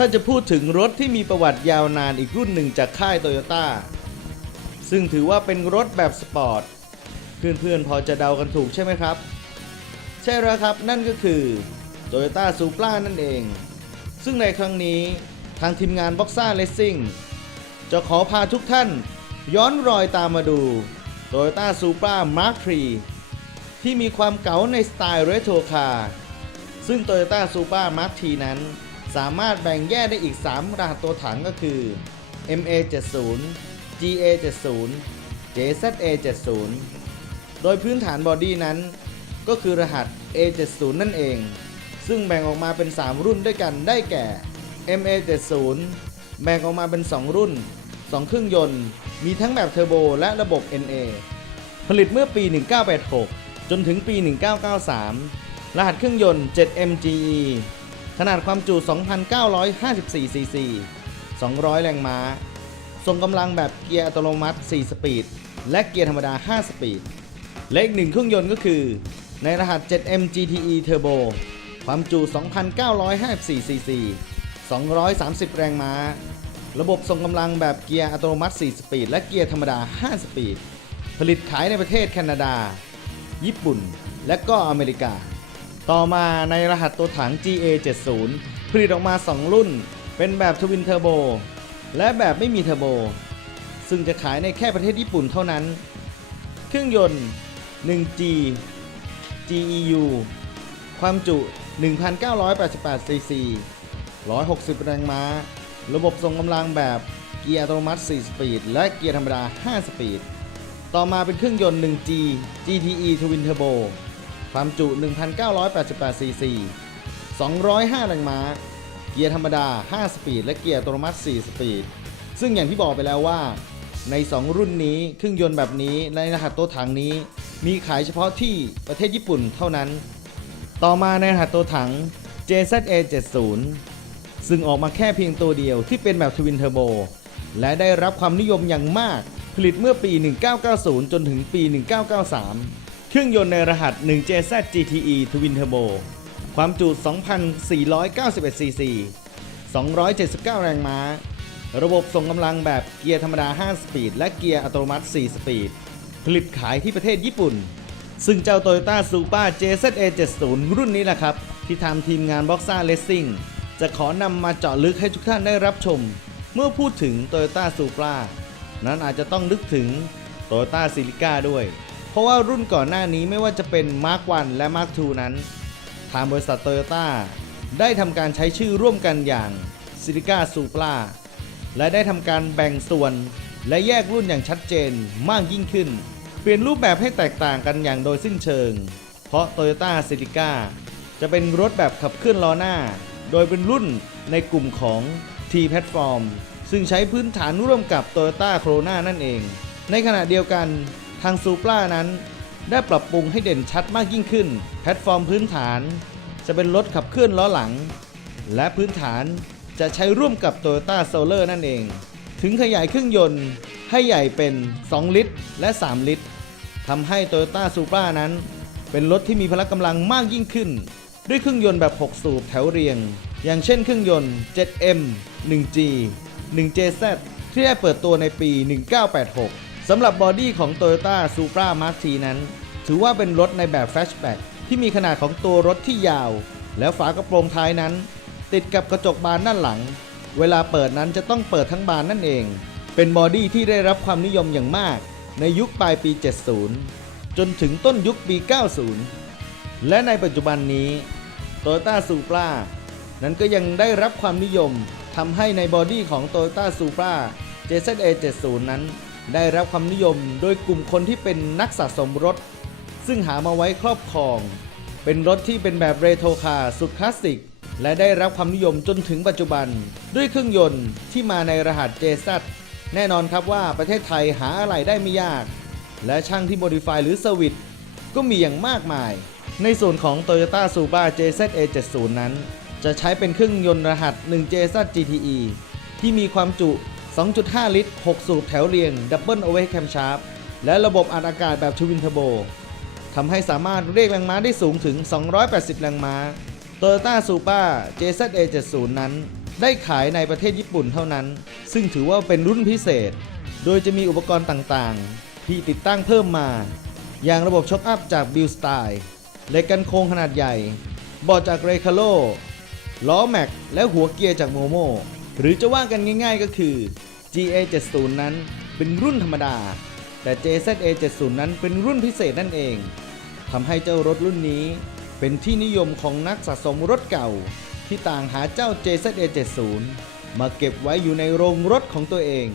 ถ้าจะพูดถึงรถที่มีประวัติยาวนานอีกรุ่นหนึ่งจากค่ายโตโยต้าซึ่งถือว่าเป็นรถแบบสปอร์ต เพื่อนๆพอจะเดากันถูกใช่ไหมครับ ใช่แล้วครับนั่นก็คือ Toyota Supra นั่นเอง ซึ่งในครั้งนี้ทางทีมงาน Boxa Racing จะขอพาทุกท่านย้อนรอยตามมาดู Toyota Supra Mark III ที่มีความเก๋าในสไตล์เรโทรคาร์ซึ่ง Toyota Supra Mark III นั้น สามารถแบ่งแยกได้อีก 3 รหัสตัวถังก็คือ MA70 GA70 JZA70 โดยพื้นฐานบอดี้นั้น ก็คือรหัส A70 นั่นเอง ซึ่งแบ่งออกมาเป็น 3 รุ่นด้วยกันได้แก่ MA70 แบ่งออกมาเป็น 2 รุ่น 2 เครื่องยนต์ มีทั้งแบบเทอร์โบและระบบ NA ผลิตเมื่อปี 1986 จนถึงปี 1993 รหัสเครื่องยนต์ 7MGE ขนาดความจุ 2,954 ซีซี 200 แรงม้า ทรงกำลังแบบเกียร์อัตโนมัติ 4 สปีด และเกียร์ธรรมดา 5 สปีด และอีกหนึ่งเครื่องยนต์ก็คือ ในรหัส 7M GTE Turbo ความจุ 2,954 ซีซี 230 แรงม้า ระบบทรงกำลังแบบเกียร์อัตโนมัติ 4 สปีด และเกียร์ธรรมดา 5 สปีด ผลิตขายในประเทศแคนาดา ญี่ปุ่น และก็อเมริกา ต่อมาในรหัสตัวถัง GA70 ผลิตออกมา 2 รุ่น เป็นแบบทวินเทอร์โบและแบบไม่มีเทอร์โบ ซึ่งจะขายในแค่ประเทศญี่ปุ่นเท่านั้น เครื่องยนต์ 1G GEU ความจุ 1,988ซีซี160 แรงม้า ระบบส่งกำลังแบบเกียร์อัตโนมัติ 4 สปีด และเกียร์ธรรมดา 5 สปีด ต่อมาเป็นเครื่องยนต์ 1G GTE Twin Turbo ความจุ 1,988ซีซี205แรงม้า เกียร์ธรรมดา 5 สปีด และเกียร์อัตโนมัติ 4 สปีด ซึ่งอย่างที่บอกไปแล้วว่า ใน 2 รุ่นนี้เครื่องยนต์แบบนี้ในรหัสตัวถังนี้ มีขายเฉพาะที่ประเทศญี่ปุ่นเท่านั้น ต่อมาในรหัสตัวถัง JZA70 ซึ่งออกมาแค่เพียงตัวเดียวที่เป็นแบบทวินเทอร์โบ และได้รับความนิยมอย่างมาก ผลิตเมื่อปี 1990 จนถึงปี 1993 เครื่องยนต์ในรหัส 1JZ GTE Twin Turbo ความจุ 2,491ซีซี279 แรงม้า ระบบส่งกำลังแบบเกียร์ธรรมดา 5 สปีด และเกียร์อัตโนมัติ 4 สปีด ผลิตขายที่ประเทศญี่ปุ่น ซึ่งเจ้า Toyota Supra JZA70 รุ่นนี้แหละครับ ที่ทำทีมงาน Boxa Racing จะขอนำมาเจาะลึกให้ทุกท่านได้รับชม เมื่อพูดถึง Toyota Supra นั้นอาจจะต้องนึกถึง Toyota Celica ด้วย ราะว่ารุ่นก่อนหน้านี้ไม่ว่าจะเป็น Mark 1 และ Mark 2 นั้น ทางบริษัท Toyota ได้ทำการใช้ชื่อร่วมกันอย่าง Celica Supra และได้ทำการแบ่งส่วน และแยกรุ่นอย่างชัดเจนมากยิ่งขึ้น เปลี่ยนรูปแบบให้แตกต่างกันอย่างโดยสิ้นเชิง เพราะ Toyota Celica จะเป็นรถแบบขับเคลื่อนล้อหน้า โดยเป็นรุ่นในกลุ่มของ T Platform ซึ่งใช้พื้นฐานร่วมกับ Toyota Corona นั่นเอง ในขณะเดียวกัน ทาง Supra นั้น ได้ปรับปรุงให้เด่นชัดมากยิ่งขึ้น แพลตฟอร์มพื้นฐาน จะเป็นรถขับเคลื่อนล้อหลัง และพื้นฐานจะใช้ร่วมกับ Toyota Solar นั่นเอง ถึงขยายเครื่องยนต์ให้ใหญ่เป็น 2 ลิตร และ 3 ลิตรทำให้ Toyota Supra นั้น เป็นรถที่มีพละกำลังมากยิ่งขึ้น ด้วยเครื่องยนต์แบบ 6 สูบแถวเรียง อย่างเช่นเครื่องยนต์ 7M 1G 1JZ ที่ได้เปิดตัวในปี 1986 สำหรับบอดี้ของ Toyota Supra Mark T นั้น ถือว่าเป็นรถในแบบแฟชแบ็กที่มีขนาดของตัวรถที่ยาว แล้วฝากระโปรงท้ายนั้น ติดกับกระจกบานด้านหลัง เวลาเปิดนั้นจะต้องเปิดทั้งบานนั่นเอง เป็นบอดี้ที่ได้รับความนิยมอย่างมาก ในยุคปลายปี 70 จนถึงต้นยุคปี 90 และในปัจจุบันนี้ Toyota Supra นั้นก็ยังได้รับความนิยมทำให้ในบอดี้ของ Toyota Supra JZA70 นั้น ได้รับความนิยมโดยกลุ่มคนที่เป็นนักสะสมรถ ซึ่งหามาไว้ครอบครอง เป็นรถที่เป็นแบบเรโทรคาร์สุดคลาสสิก และได้รับความนิยมจนถึงปัจจุบัน ด้วยเครื่องยนต์ที่มาในรหัส JZ แน่นอนครับว่าประเทศไทยหาอะไรได้ไม่ยาก และช่างที่โมดิฟายหรือเซอร์วิสก็มีอย่างมากมาย ในส่วนของ Toyota Supra JZA70 นั้น จะใช้เป็นเครื่องยนต์รหัส 1JZ GTE ที่มีความจุ 2.5 ลิตร 6 สูบแถวเรียง Double Overhead Camshaft และระบบอัดอากาศแบบ Twin Turbo ทำให้สามารถเรียกแรงม้าได้สูงถึง 280 แรงม้า Toyota Supra JZA70 นั้น ได้ขายในประเทศญี่ปุ่นเท่านั้น ซึ่งถือว่าเป็นรุ่นพิเศษ โดยจะมีอุปกรณ์ต่างๆ ที่ติดตั้งเพิ่มมา อย่างระบบช็อคอัพจากบิลสไตเหล็กกันโครงขนาดใหญ่ บอร์ดจากเรคาโลล้อแม็กและหัวเกียร์จากโมโม หรือจะว่ากันง่ายๆก็คือ GA70 นั้นเป็นรุ่นธรรมดา แต่ JZA70 นั้นเป็นรุ่นพิเศษนั่นเองทำให้เจ้ารถรุ่นนี้ เป็นที่นิยมของนักสะสมรถเก่า ที่ต่างหาเจ้า JZA70 มาเก็บไว้อยู่ในโรงรถของตัวเอง